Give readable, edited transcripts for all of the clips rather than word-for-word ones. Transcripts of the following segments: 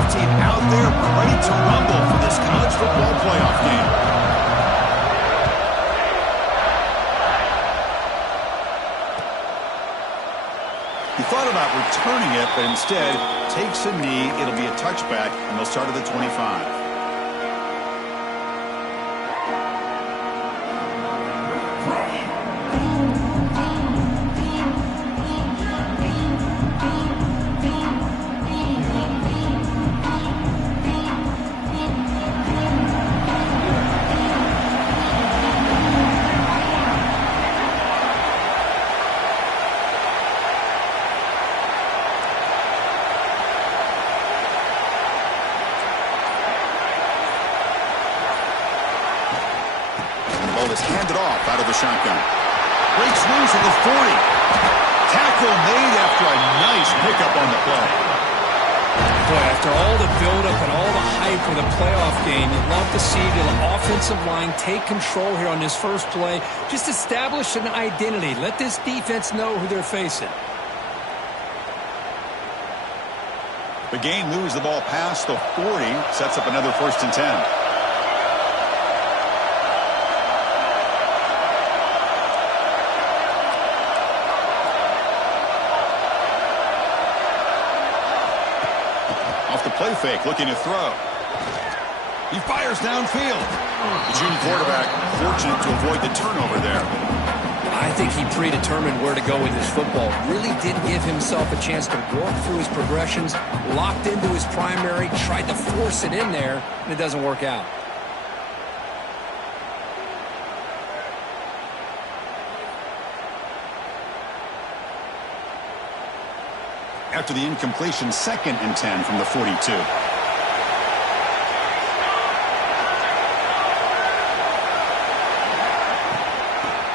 playoff team out there ready to rumble for this college football playoff game. He thought about returning it, but instead takes a knee. It'll be a touchback, and they'll start at the 25. Is handed off out of the shotgun. Breaks loose at the 40. Tackle made after a nice pickup on the play. Boy, after all the buildup and all the hype for the playoff game, you'd love to see the offensive line take control here on this first play. Just establish an identity. Let this defense know who they're facing. The game moves the ball past the 40. Sets up another 1st and 10. Play fake, looking to throw. He fires downfield. The junior quarterback fortunate to avoid the turnover there. I think he predetermined where to go with his football. Really did give himself a chance to work through his progressions, locked into his primary, tried to force it in there, and it doesn't work out. After the incompletion, 2nd and 10 from the 42.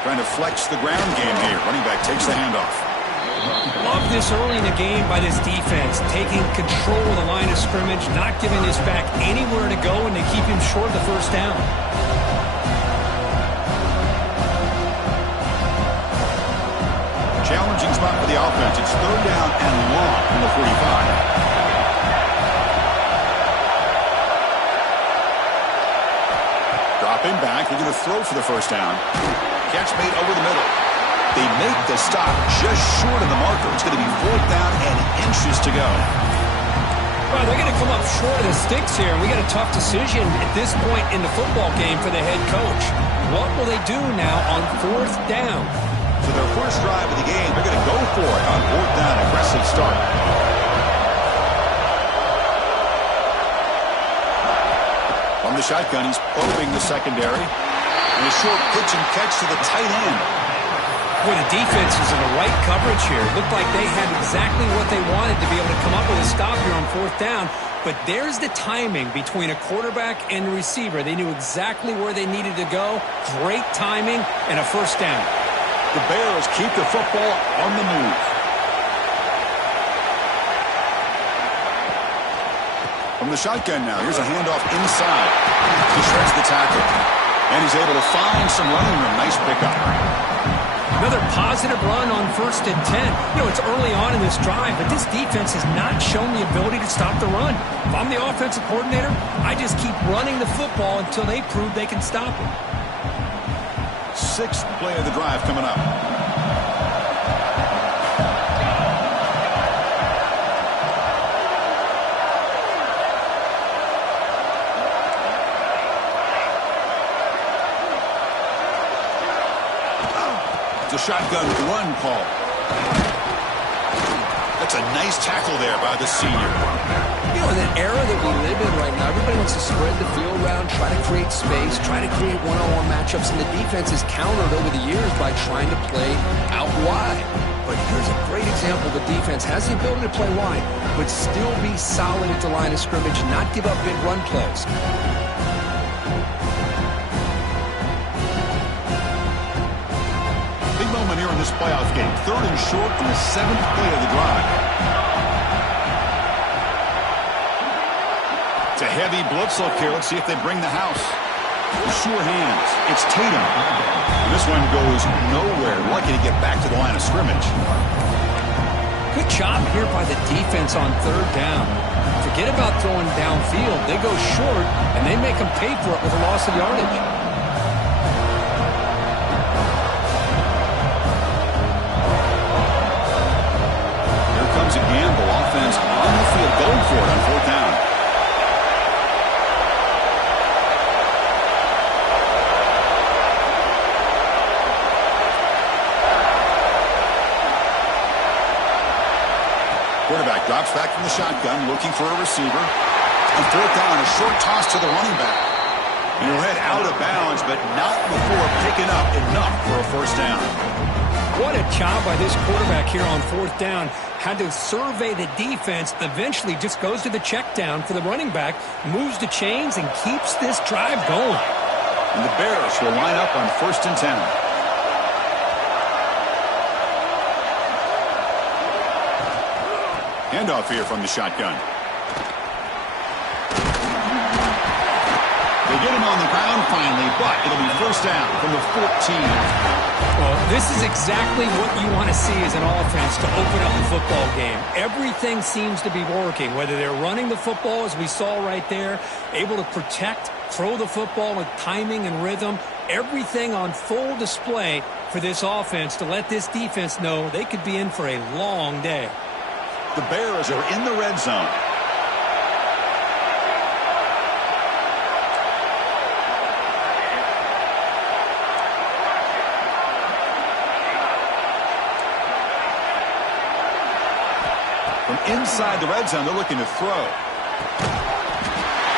Trying to flex the ground game here. Running back takes the handoff. Love this early in the game by this defense, taking control of the line of scrimmage, not giving his back anywhere to go, and they keep him short of the 1st down. Challenging spot for the offense. It's 3rd down and long from the 45. Dropping back. They're going to throw for the 1st down. Catch made over the middle. They make the stop just short of the marker. It's going to be 4th down and inches to go. Well, they're going to come up short of the sticks here. We got a tough decision at this point in the football game for the head coach. What will they do now on 4th down? For their first drive of the game, they're going to go for it on 4th down. Aggressive start. From the shotgun, he's probing the secondary. And a short pitch and catch to the tight end. Boy, the defense is in the right coverage here. It looked like they had exactly what they wanted to be able to come up with a stop here on 4th down. But there's the timing between a quarterback and the receiver. They knew exactly where they needed to go. Great timing and a 1st down. The Bears keep the football on the move. From the shotgun now, here's a handoff inside. He shreds the tackle. And he's able to find some running room. Nice pickup. Another positive run on 1st and 10. You know, it's early on in this drive, but this defense has not shown the ability to stop the run. If I'm the offensive coordinator, I just keep running the football until they prove they can stop it. 6th play of the drive coming up. It's a shotgun run call. That's a nice tackle there by the senior. You know, in the era that we live in right now, everybody wants to spread the field around, try to create space, try to create one-on-one matchups, and the defense is countered over the years by trying to play out wide. But here's a great example. The defense has the ability to play wide, but still be solid at the line of scrimmage, not give up big run plays. Big moment here in this playoff game. 3rd and short on the 7th play of the drive. It's a heavy blitz look here. Let's see if they bring the house. Sure hands. It's Tatum. This one goes nowhere. Lucky to get back to the line of scrimmage. Good job here by the defense on 3rd down. Forget forget about throwing downfield. They go short, and they make them pay for it with a loss of yardage. Here comes a gamble. Offense on the field, going for it on 4th down. Quarterback drops back from the shotgun, looking for a receiver. On 4th down, a short toss to the running back. And he'll head out of bounds, but not before picking up enough for a 1st down. What a job by this quarterback here on 4th down. Had to survey the defense, eventually just goes to the check down for the running back, moves the chains, and keeps this drive going. And the Bears will line up on 1st and 10. Handoff here from the shotgun. They get him on the ground finally, but it'll be 1st down from the 14. Well, this is exactly what you want to see as an offense to open up the football game. Everything seems to be working, whether they're running the football, as we saw right there, able to protect, throw the football with timing and rhythm, everything on full display for this offense to let this defense know they could be in for a long day. The Bears are in the red zone. From inside the red zone, they're looking to throw.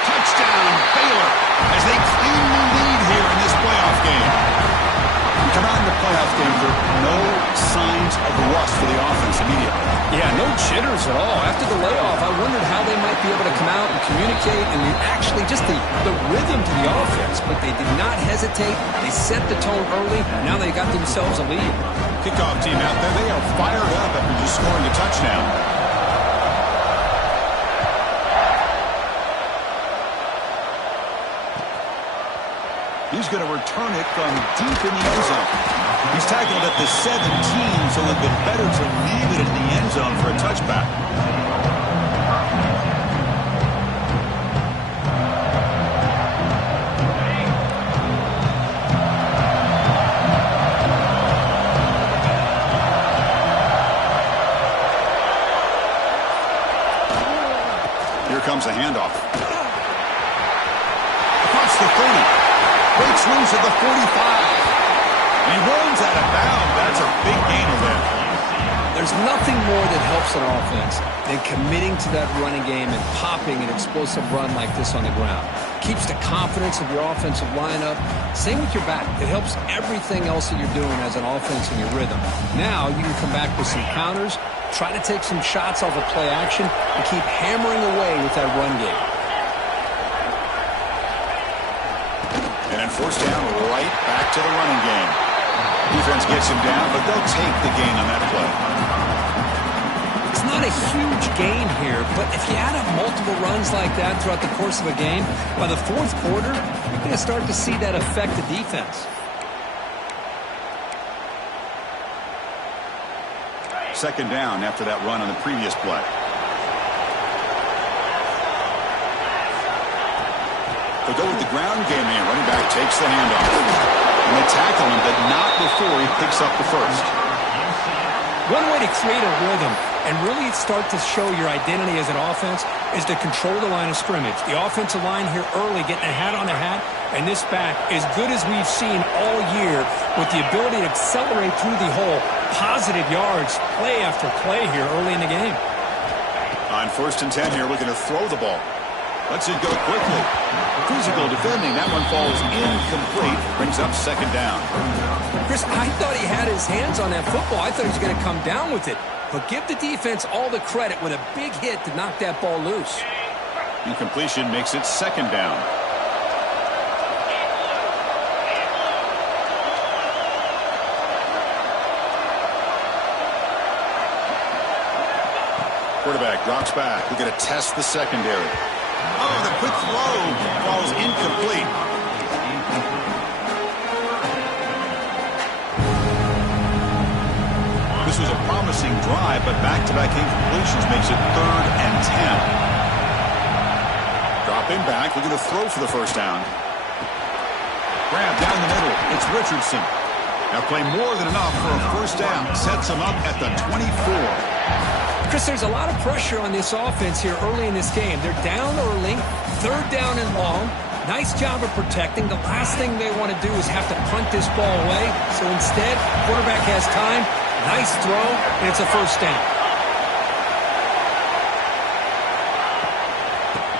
Touchdown, Baylor, as they claim the lead here in this playoff game. We come out in the playoff game for no signs of rust for the offense immediately. Yeah, no jitters at all. After the layoff, I wondered how they might be able to come out and communicate and actually just the rhythm to the offense. But they did not hesitate. They set the tone early. Now they got themselves a lead. Kickoff team out there. They are fired up after just scoring a touchdown. He's going to return it from deep in the end zone. He's tackled at the 17, so it would have been better to leave it in the end zone for a touchback. Here comes a handoff. Across the 30. Breaks loose at the 45. And he runs out of bounds. That's a big gain of there. There's nothing more that helps an offense than committing to that running game and popping an explosive run like this on the ground. Keeps the confidence of your offensive lineup. Same with your back. It helps everything else that you're doing as an offense in your rhythm. Now you can come back with some counters, try to take some shots off of play action, and keep hammering away with that run game. And then 1st down, right back to the running game. Defense gets him down, but they'll take the gain on that play. It's not a huge gain here, but if you add up multiple runs like that throughout the course of a game, by the 4th quarter, you're going to start to see that affect the defense. 2nd down after that run on the previous play. They go with the ground game here. Running back takes the handoff. And they tackle him, but not before he picks up the 1st. One way to create a rhythm and really start to show your identity as an offense is to control the line of scrimmage. The offensive line here early getting a hat on a hat, and this back, as good as we've seen all year, with the ability to accelerate through the hole, positive yards, play after play here early in the game. On 1st and 10 here, looking to throw the ball. Lets it go quickly. Physical defending. That one falls incomplete. Brings up 2nd down. Chris, I thought he had his hands on that football. I thought he was going to come down with it. But give the defense all the credit with a big hit to knock that ball loose. Incompletion makes it 2nd down. Quarterback drops back. We're going to test the secondary. Oh, the quick throw falls incomplete. This was a promising drive, but back-to-back incompletions makes it 3rd and 10. Stepping back, looking to throw for the first down. Grab down the middle. It's Richardson. Now play more than enough for a first down. Sets him up at the 24. Chris, there's a lot of pressure on this offense here early in this game. They're down early, third down and long. Nice job of protecting. The last thing they want to do is have to punt this ball away. So instead, quarterback has time. Nice throw, and it's a first down.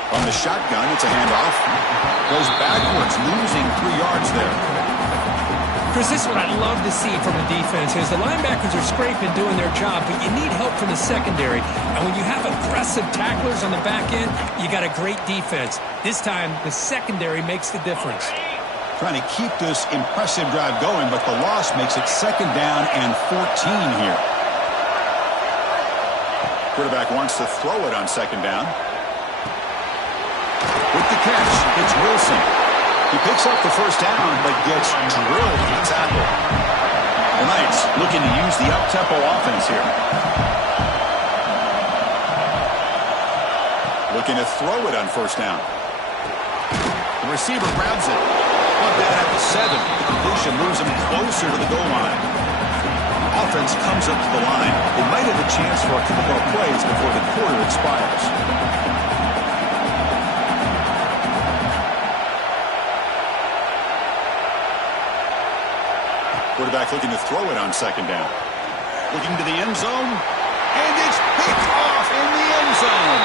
On the shotgun, it's a handoff. Goes backwards, losing 3 yards there. Chris, this is what I love to see from a defense is the linebackers are scraping, doing their job, but you need help from the secondary. And when you have aggressive tacklers on the back end, you got a great defense. This time, the secondary makes the difference. Trying to keep this impressive drive going, but the loss makes it second down and 14 here. Quarterback wants to throw it on second down. With the catch, it's Wilson. He picks up the first down, but gets drilled in the tackle. The Knights looking to use the up-tempo offense here. Looking to throw it on first down. The receiver grabs it. Got that at the 7. The completion moves him closer to the goal line. Offense comes up to the line. They might have a chance for a couple more plays before the quarter expires. Quarterback looking to throw it on second down. Looking to the end zone. And it's picked off in the end zone.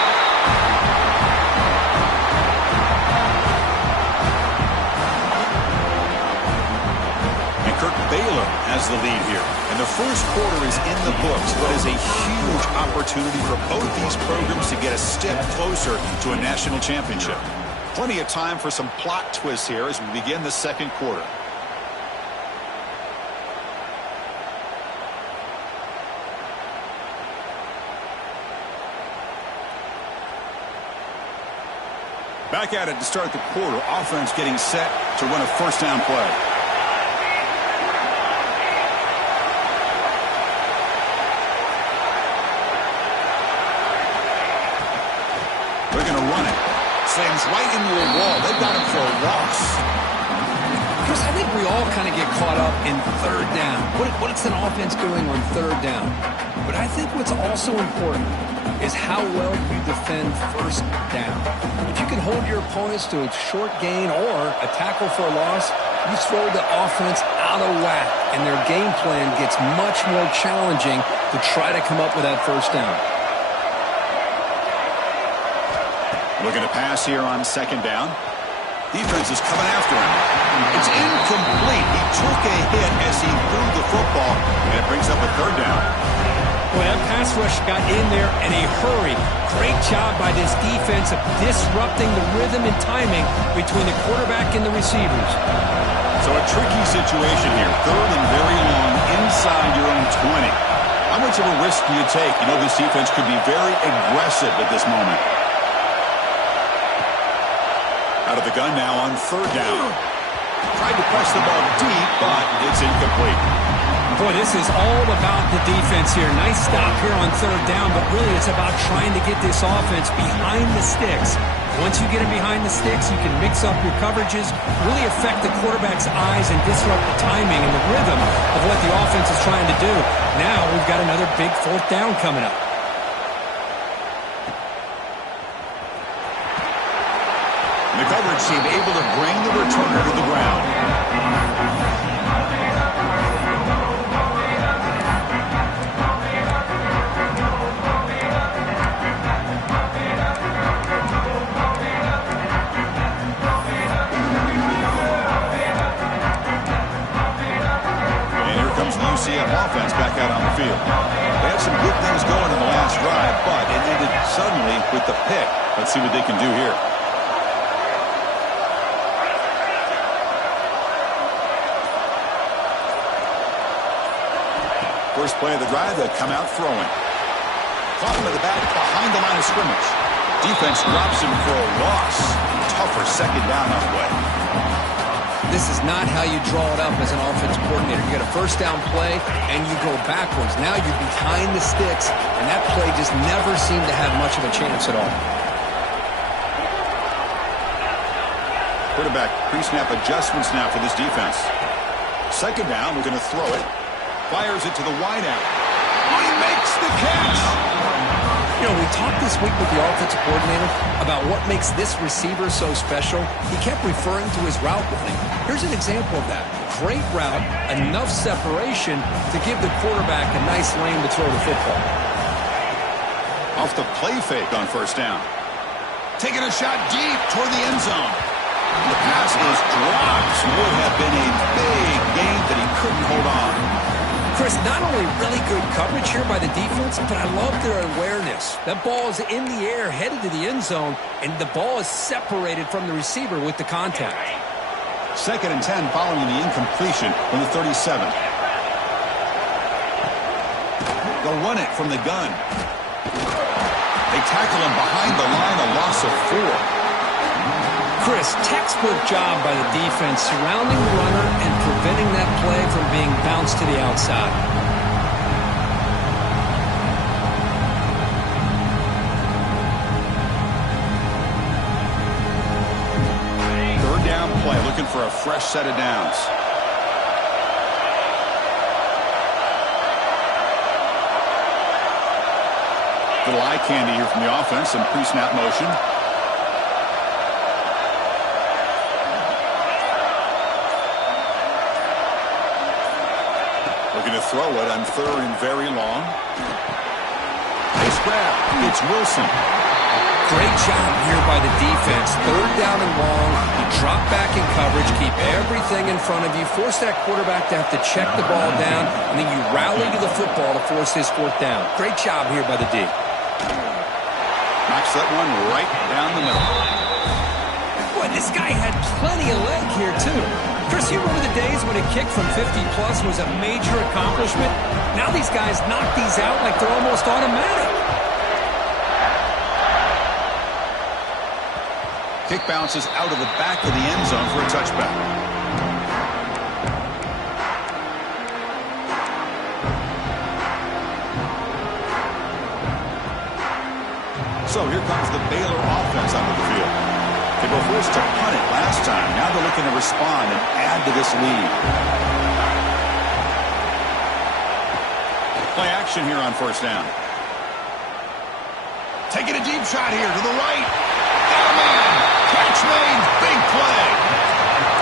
And Kirk Baylor has the lead here. And the first quarter is in the books, but is a huge opportunity for both these programs to get a step closer to a national championship. Plenty of time for some plot twists here as we begin the second quarter. Back at it to start the quarter. Offense getting set to run a first down play. They're going to run it. Slams right into a wall. They've got him for a loss. Chris, I think we all kind of get caught up in third down. What is an offense doing on third down? But I think what's also important is how well you defend first down. If you can hold your opponents to a short gain or a tackle for a loss, you throw the offense out of whack, and their game plan gets much more challenging to try to come up with that first down. Looking to pass here on second down. Defense is coming after him. It's incomplete. He took a hit as he threw the football, and it brings up a third down. Well, that pass rush got in there in a hurry. Great job by this defense of disrupting the rhythm and timing between the quarterback and the receivers. So a tricky situation here. Third and very long inside your own 20. How much of a risk do you take? You know this defense could be very aggressive at this moment. Out of the gun now on third down. Tried to press the ball deep, but it's incomplete. Boy, this is all about the defense here. Nice stop here on third down, but really it's about trying to get this offense behind the sticks. Once you get them behind the sticks, you can mix up your coverages, really affect the quarterback's eyes and disrupt the timing and the rhythm of what the offense is trying to do. Now we've got another big fourth down coming up. The coverage team able to bring the returner to the ground. And here comes the UCF offense back out on the field. They had some good things going in the last drive, but it ended suddenly with the pick. Let's see what they can do here. First play of the drive, they come out throwing. Caught him at the back behind the line of scrimmage. Defense drops him for a loss. Tougher second down on the way. This is not how you draw it up as an offensive coordinator. You get a first down play, and you go backwards. Now you're behind the sticks, and that play just never seemed to have much of a chance at all. Quarterback pre-snap adjustments now for this defense. Second down, we're going to throw it. Fires it to the wideout. Oh, he makes the catch! You know, we talked this week with the offensive coordinator about what makes this receiver so special. He kept referring to his route running. Here's an example of that. Great route, enough separation to give the quarterback a nice lane to throw the football. Off the play fake on first down. Taking a shot deep toward the end zone. The pass is dropped. Would have been a big gain that he couldn't hold on. Chris, not only really good coverage here by the defense, but I love their awareness. That ball is in the air, headed to the end zone, and the ball is separated from the receiver with the contact. 2nd and 10 following the incompletion from the 37. They'll run it from the gun. They tackle him behind the line, a loss of 4. Chris, textbook job by the defense surrounding the runner and preventing that play from being bounced to the outside. Third down play, looking for a fresh set of downs. Little eye candy here from the offense, some pre-snap motion. Looking to throw it on 3rd and very long. Nice grab. It's Wilson. Great job here by the defense. 3rd down and long. You drop back in coverage, keep everything in front of you, force that quarterback to have to check the ball down, and then you rally to the football to force his 4th down. Great job here by the D. Knocks that one right down the middle. Boy, this guy had plenty of leg here, too. Chris, you remember the days when a kick from 50-plus was a major accomplishment? Now these guys knock these out like they're almost automatic. Kick bounces out of the back of the end zone for a touchback. So here comes the Baylor offense onto the field. They were forced to punt it last time. Now they're looking to respond and add to this lead. Play action here on first down. Taking a deep shot here to the right. Got a man. Catch made. Big play.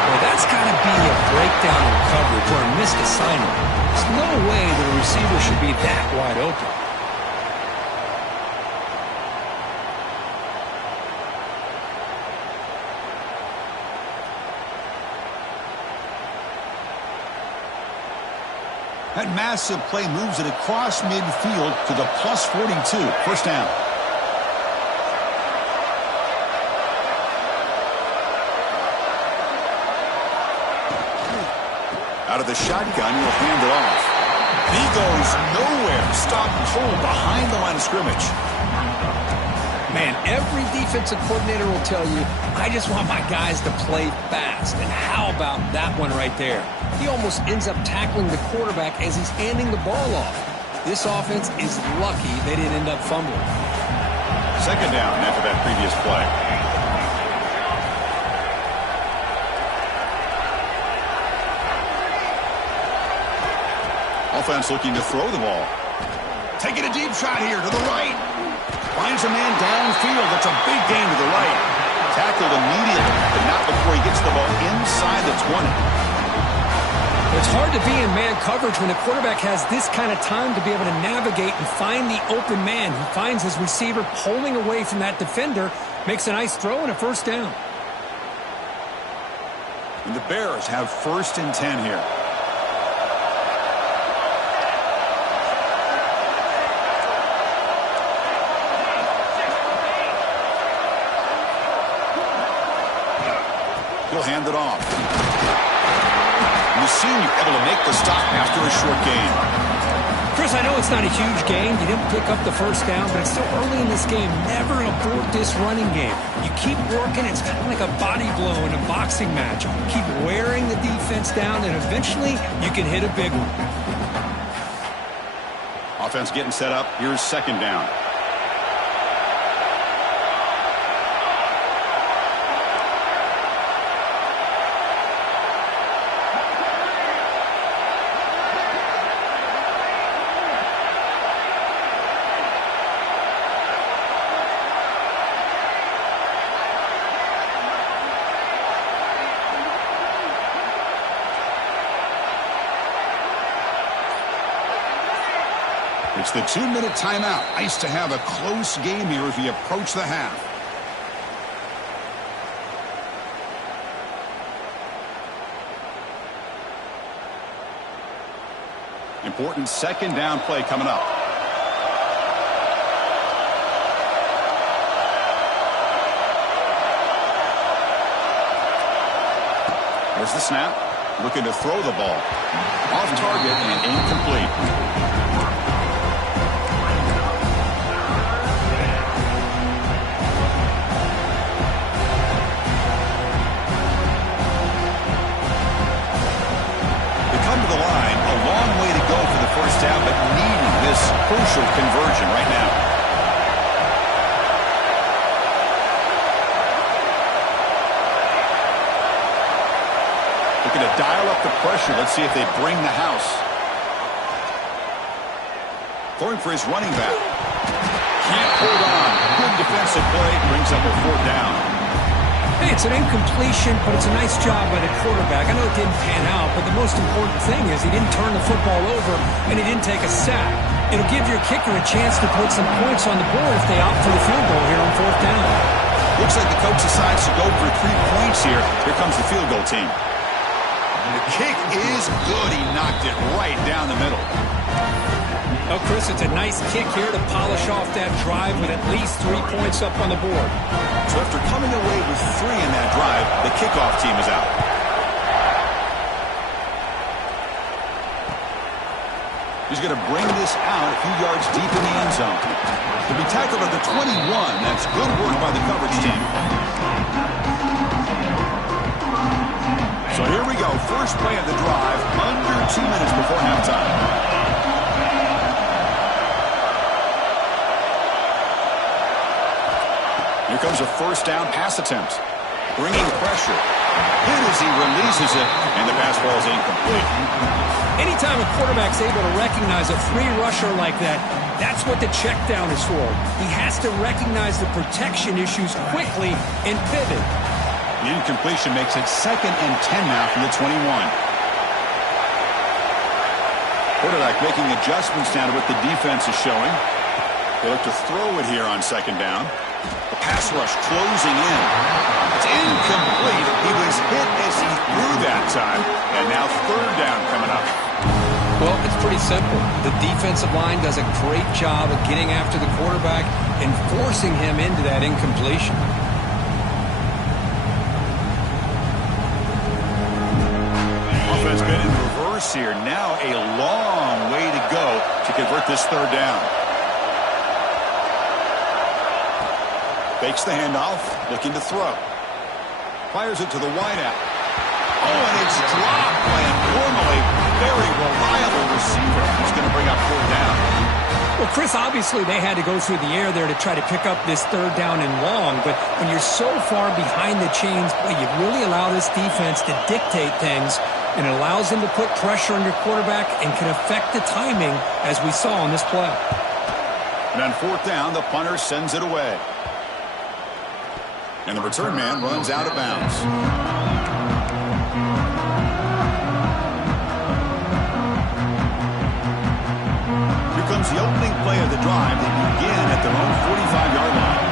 Well, that's got to be a breakdown in coverage or a missed assignment. There's no way that a receiver should be that wide open. That massive play moves it across midfield to the plus 42. First down. Out of the shotgun, he'll hand it off. He goes nowhere. Stopped cold behind the line of scrimmage. Man, every defensive coordinator will tell you, I just want my guys to play fast. And how about that one right there? He almost ends up tackling the quarterback as he's handing the ball off. This offense is lucky they didn't end up fumbling. Second down after that previous play. Offense looking to throw the ball. Taking a deep shot here to the right. Finds a man downfield. That's a big gain to the right. Tackled immediately, but not before he gets the ball inside the 20. It's hard to be in man coverage when the quarterback has this kind of time to be able to navigate and find the open man. He finds his receiver pulling away from that defender, makes a nice throw and a first down. And the Bears have 1st and 10 here. He'll hand it off. And the senior able to make the stop after a short gain. Chris, I know it's not a huge gain. You didn't pick up the first down, but it's still early in this game. Never abort this running game. You keep working. It's kind of like a body blow in a boxing match. Keep wearing the defense down, and eventually you can hit a big one. Offense getting set up. Here's second down. It's the 2-minute timeout. Nice to have a close game here as we approach the half. Important second down play coming up. There's the snap. Looking to throw the ball. Off target and incomplete. They come to the line. A long way to go for the first down, but needing this crucial conversion right now. Looking to dial up the pressure. Let's see if they bring the house. Throwing for his running back. Can't hold on. Good defensive play. Brings up a 4th down. Hey, it's an incompletion, but it's a nice job by the quarterback. I know it didn't pan out, but the most important thing is he didn't turn the football over and he didn't take a sack. It'll give your kicker a chance to put some points on the board if they opt for the field goal here on 4th down. Looks like the coach decides to go for 3 points here. Here comes the field goal team. The kick is good. He knocked it right down the middle. Oh, Chris, it's a nice kick here to polish off that drive with at least 3 points up on the board. So after coming away with 3 in that drive, the kickoff team is out. He's going to bring this out a few yards deep in the end zone. To be tackled at the 21, that's good work by the coverage team. So here we go. First play of the drive, under 2 minutes before halftime. Here comes a first down pass attempt. Bringing pressure. Hit as he releases it, and the pass ball is incomplete. Anytime a quarterback's able to recognize a free rusher like that, that's what the check down is for. He has to recognize the protection issues quickly and pivot. The incompletion makes it 2nd and 10 now from the 21. Quarterback making adjustments now to what the defense is showing. They look to throw it here on 2nd down. The pass rush closing in. It's incomplete. He was hit as he threw that time. And now 3rd down coming up. Well, it's pretty simple. The defensive line does a great job of getting after the quarterback and forcing him into that incompletion. Offense been in reverse here. Now a long way to go to convert this 3rd down. Fakes the handoff, looking to throw. Fires it to the wideout. Oh, and it's dropped by a normally very reliable receiver. He's going to bring up 4th down. Well, Chris, obviously they had to go through the air there to try to pick up this 3rd down and long, but when you're so far behind the chains, boy, you really allow this defense to dictate things, and it allows them to put pressure on your quarterback and can affect the timing, as we saw on this play. And on 4th down, the punter sends it away. And the return man runs out of bounds. Here comes the opening play of the drive. They begin at their own 45-yard line.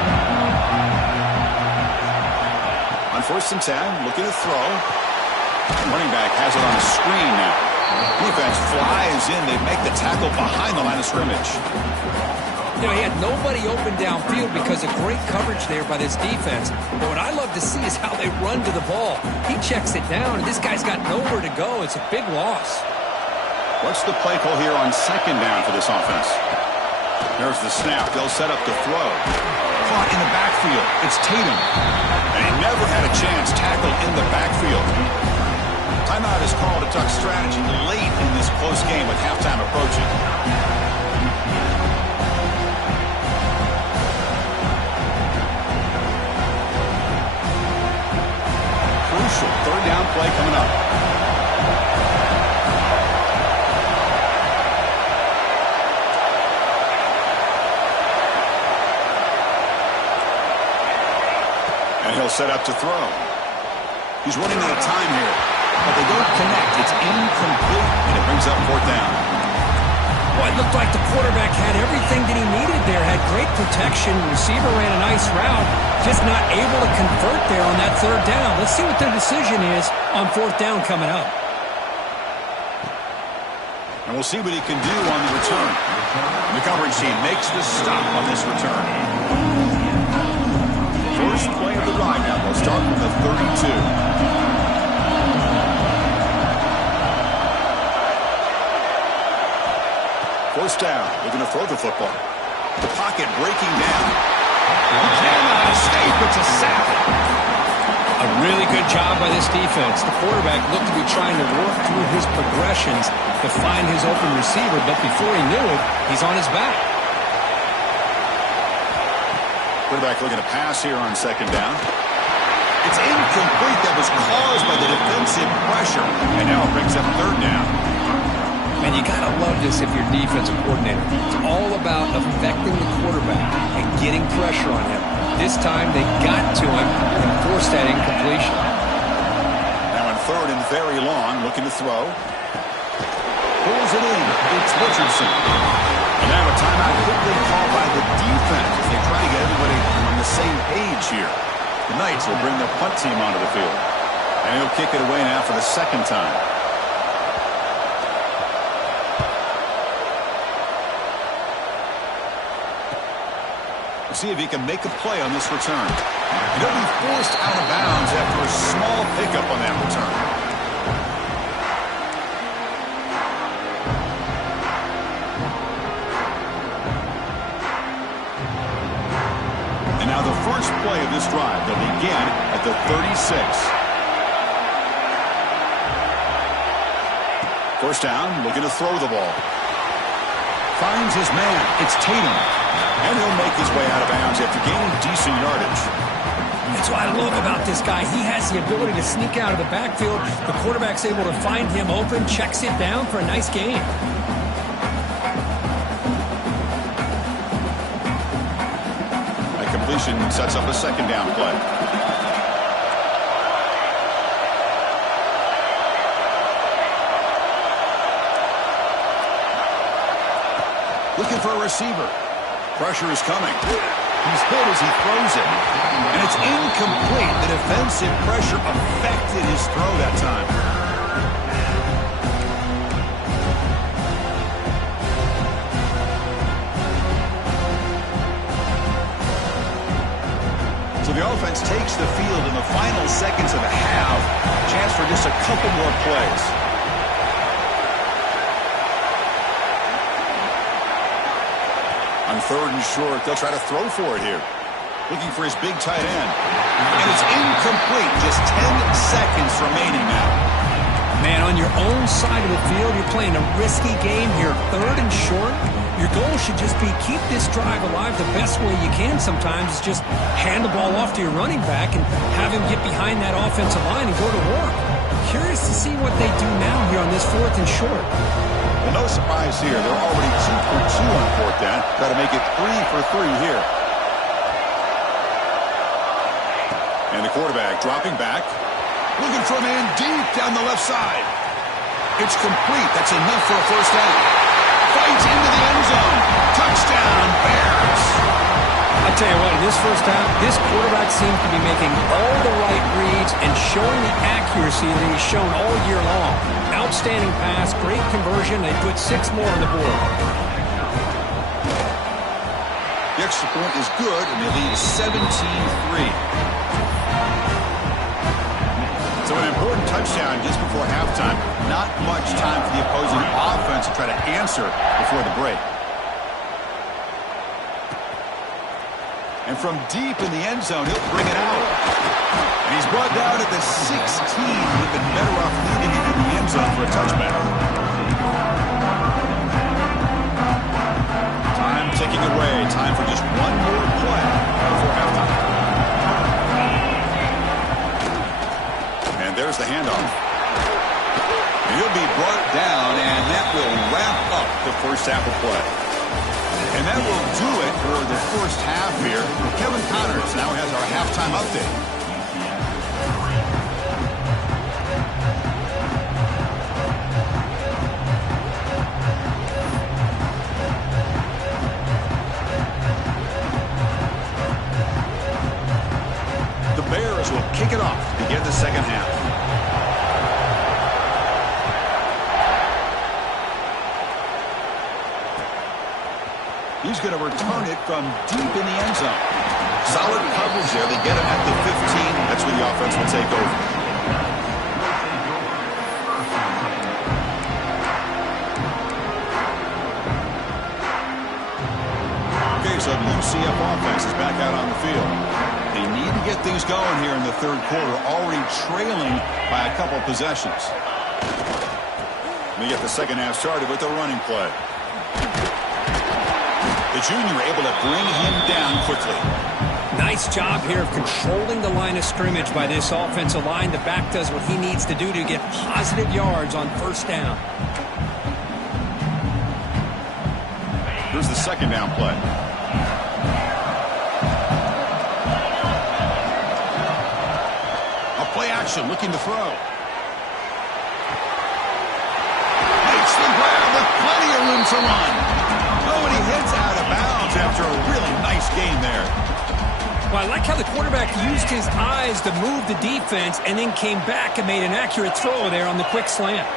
On 1st and 10, looking to throw. The running back has it on a screen now. Defense flies in. They make the tackle behind the line of scrimmage. You know, he had nobody open downfield because of great coverage there by this defense. But what I love to see is how they run to the ball. He checks it down, and this guy's got nowhere to go. It's a big loss. What's the play call here on 2nd down for this offense? There's the snap. They'll set up the throw. Caught in the backfield. It's Tatum. And he never had a chance tackled in the backfield. Timeout is called to tuck strategy late in this close game with halftime approaching. Crucial 3rd down play coming up. And he'll set up to throw. He's running out of time here, but they don't connect. It's incomplete, and it brings up 4th down. Well, it looked like the quarterback had everything that he needed there, had great protection. Receiver ran a nice route, just not able to convert there on that third down. Let's see what their decision is on fourth down coming up. And we'll see what he can do on the return. The coverage team makes the stop on this return. First play of the drive now. They'll start from the 32. First down, looking to throw the football. The pocket breaking down. He cannot escape. It's a sack. A really good job by this defense. The quarterback looked to be trying to work through his progressions to find his open receiver, but before he knew it, he's on his back. Quarterback looking to pass here on second down. It's incomplete. That was caused by the defensive pressure, and now it brings up third down. And you got to love this if you're defensive coordinator. It's all about affecting the quarterback and getting pressure on him. This time they got to him and forced that incompletion. Now in third and very long, looking to throw. Pulls it in. It's Richardson. And now a timeout quickly called by the defense as they try to get everybody on the same page here. The Knights will bring their punt team onto the field. And he'll kick it away now for the second time. We'll see if he can make a play on this return. And he'll be forced out of bounds after a small pickup on that return. And now the first play of this drive. They'll begin at the 36. First down, looking to throw the ball. Finds his man. It's Tatum. And he'll make his way out of bounds after gaining decent yardage. That's what I love about this guy. He has the ability to sneak out of the backfield. The quarterback's able to find him open, checks it down for a nice gain. That completion sets up a second down play. Looking for a receiver. Pressure is coming. He's hit as he throws it. And it's incomplete. The defensive pressure affected his throw that time. So the offense takes the field in the final seconds of the half. Chance for just a couple more plays. On third and short, they'll try to throw for it here. Looking for his big tight end. And it's incomplete. Just 10 seconds remaining now. Man, on your own side of the field, you're playing a risky game here. Third and short, your goal should just be keep this drive alive the best way you can sometimes. Is just hand the ball off to your running back and have him get behind that offensive line and go to work. Curious to see what they do now here on this fourth and short. Well, no surprise here. They're already 2 for 2 on fourth down. Got to make it 3 for 3 here. And the quarterback dropping back. Looking for a man deep down the left side. It's complete. That's enough for a first down. Fights into the end zone. Touchdown, Bears. I tell you what, in this first down, this quarterback seems to be making all the right reads and showing the accuracy that he's shown all year long. Outstanding pass, great conversion. They put 6 more on the board. The extra point is good, and they lead 17-3. So an important touchdown just before halftime. Not much time for the opposing offense to try to answer before the break. And from deep in the end zone, he'll bring it out. And he's brought down at the 16. Would have been better off leaving it in the end zone for a touchback. Time ticking away. Time for just one more play before halftime. And there's the handoff. And he'll be brought down, and that will wrap up the first half of play. And that will do it for the first half here. Kevin Connors now has our halftime update. offense will kick it off to begin the second half. He's going to return it from deep in the end zone. Solid coverage there. They get him at the 15. That's where the offense will take over. Okay, so the UCF offense is back out on the field. They need to get things going here in the third quarter, already trailing by a couple possessions. We get the second half started with the running play. The junior able to bring him down quickly. Nice job here of controlling the line of scrimmage by this offensive line. The back does what he needs to do to get positive yards on first down. Here's the second down play. A play action looking to throw. Makes the grab with plenty of room to run. Oh, and he heads out of bounds after a really nice game there. Well, I like how the quarterback used his eyes to move the defense and then came back and made an accurate throw there on the quick slant.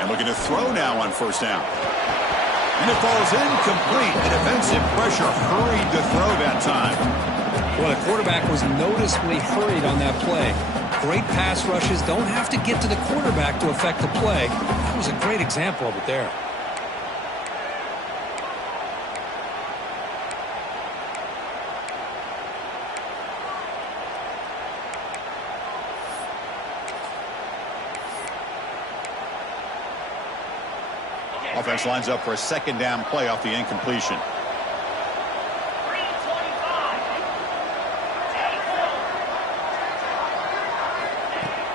And looking to throw now on first down. And it falls incomplete. The defensive pressure hurried the throw that time. Well, the quarterback was noticeably hurried on that play. Great pass rushes don't have to get to the quarterback to affect the play. That was a great example of it there. Offense lines up for a second down play off the incompletion.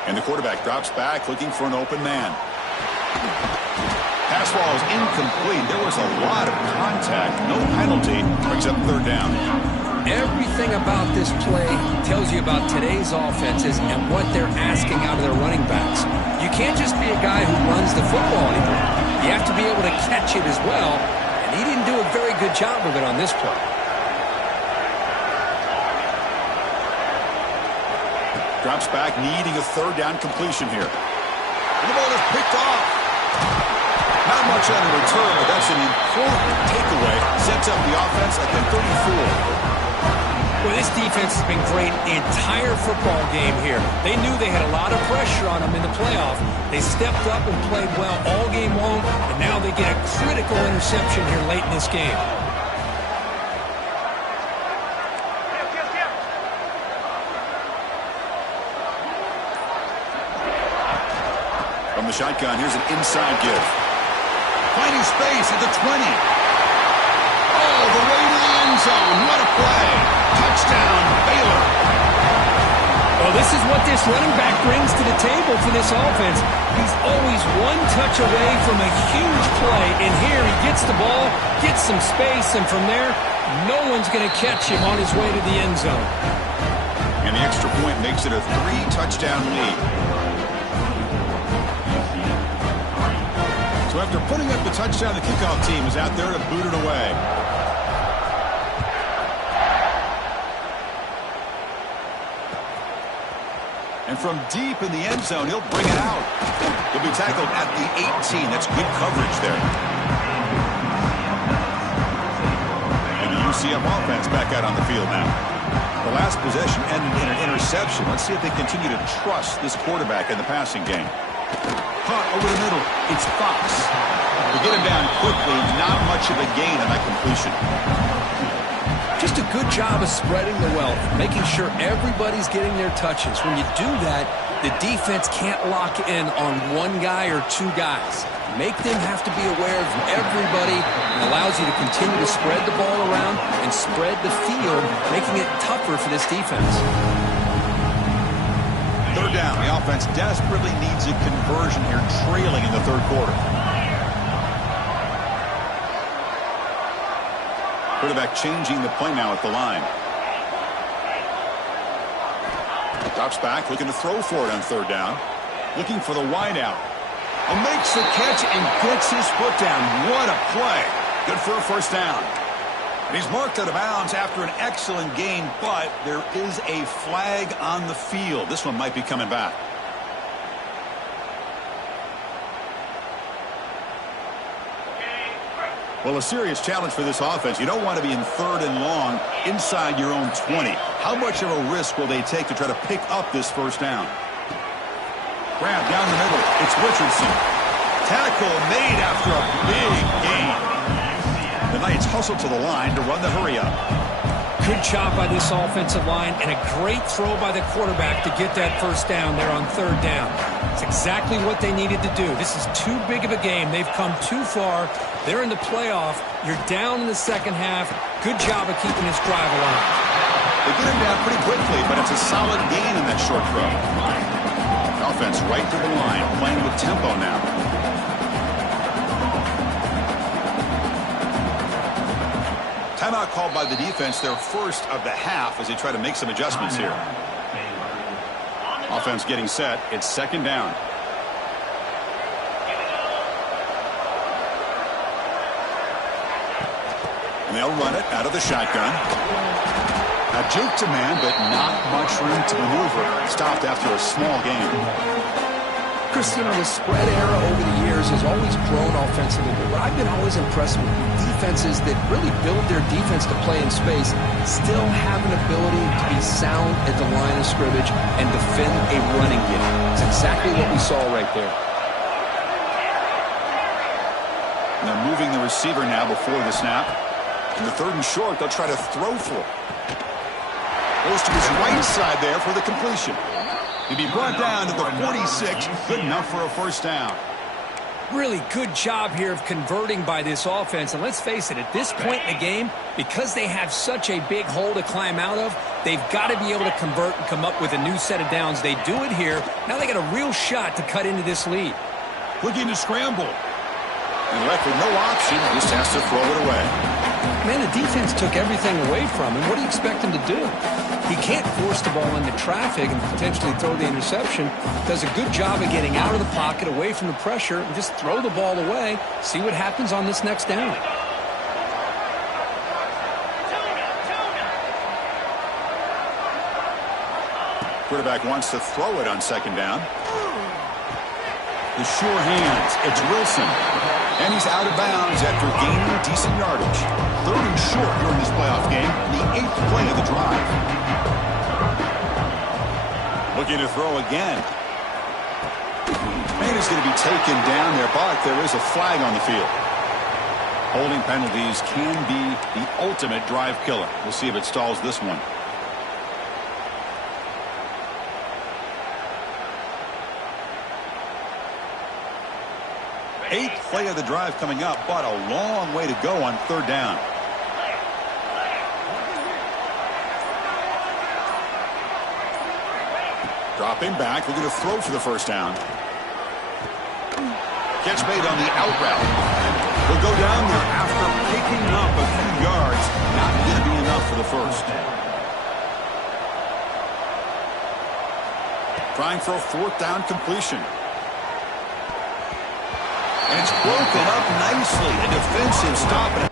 And the quarterback drops back looking for an open man. Pass ball is incomplete. There was a lot of contact. No penalty. Brings up third down. Everything about this play tells you about today's offenses and what they're asking out of their running backs. You can't just be a guy who runs the football anymore. You have to be able to catch it as well, and he didn't do a very good job of it on this play. Drops back, needing a third down completion here. And the ball is picked off. Not much on the return, but that's an important takeaway. Sets up the offense at the 34. Well, this defense has been great the entire football game here. They knew they had a lot of pressure on them in the playoff. They stepped up and played well all game long, and now they get a critical interception here late in this game. From the shotgun, here's an inside give. Finding space at the 20. Oh, the way to the end zone. What a play. Touchdown, Baylor. Well, this is what this running back brings to the table for this offense. He's always one touch away from a huge play, and here he gets the ball, gets some space, and from there, no one's going to catch him on his way to the end zone. And the extra point makes it a 3-touchdown lead. So after putting up the touchdown, the kickoff team is out there to boot it away. And from deep in the end zone, he'll bring it out. He'll be tackled at the 18. That's good coverage there. And the UCF offense back out on the field now. The last possession ended in an interception. Let's see if they continue to trust this quarterback in the passing game. Caught over the middle. It's Fox. To get him down quickly, not much of a gain on that completion. Just a good job of spreading the wealth, making sure everybody's getting their touches. When you do that, the defense can't lock in on one guy or two guys. Make them have to be aware of everybody, and allows you to continue to spread the ball around and spread the field, making it tougher for this defense. Third down. The offense desperately needs a conversion here, trailing in the third quarter. Quarterback changing the play now at the line. Drops back, looking to throw for it on third down. Looking for the wide out. And makes the catch and gets his foot down. What a play. Good for a first down. And he's marked out of bounds after an excellent gain, but there is a flag on the field. This one might be coming back. Well, a serious challenge for this offense. You don't want to be in 3rd and long inside your own 20. How much of a risk will they take to try to pick up this first down? Grab down the middle. It's Richardson. Tackle made after a big gain. The Knights hustle to the line to run the hurry up. Good job by this offensive line and a great throw by the quarterback to get that first down there on 3rd down. It's exactly what they needed to do. This is too big of a game. They've come too far. They're in the playoff. You're down in the second half. Good job of keeping this drive alive. They get him down pretty quickly, but it's a solid gain in that short throw. Offense right to the line, playing with tempo now. Timeout called by the defense, their first of the half, as they try to make some adjustments here. Offense getting set. It's 2nd down. And they'll run it out of the shotgun. A juke to man, but not much room to maneuver. Stopped after a small gain. Chris, the spread era over the years has always grown offensively, but what I've been always impressed with defenses that really build their defense to play in space still have an ability to be sound at the line of scrimmage and defend a running game. It's exactly what we saw right there. And they're moving the receiver now before the snap. In the 3rd and short, they'll try to throw for it. Goes to his right side there for the completion. He'll be brought down to the 46. Good enough for a first down. Really good job here of converting by this offense. And let's face it, at this point in the game, because they have such a big hole to climb out of, they've got to be able to convert and come up with a new set of downs. They do it here. Now they got a real shot to cut into this lead. Looking to scramble. And left with no option, just has to throw it away. Man, the defense took everything away from him. What do you expect him to do? He can't force the ball into traffic and potentially throw the interception. Does a good job of getting out of the pocket, away from the pressure, and just throw the ball away. See what happens on this next down. Quarterback wants to throw it on 2nd down. The sure hands. It's Wilson. And he's out of bounds after gaining decent yardage. 3rd and short during this playoff game. The 8th play of the drive. Looking to throw again. And he's going to be taken down there, but there is a flag on the field. Holding penalties can be the ultimate drive killer. We'll see if it stalls this one. Eighth play of the drive coming up, but a long way to go on 3rd down. Dropping back, looking to throw for the first down. Catch made on the out route. He'll go down there after picking up a few yards. Not going to be enough for the first. Trying for a 4th down completion. And it's broken up nicely. A defensive stop and a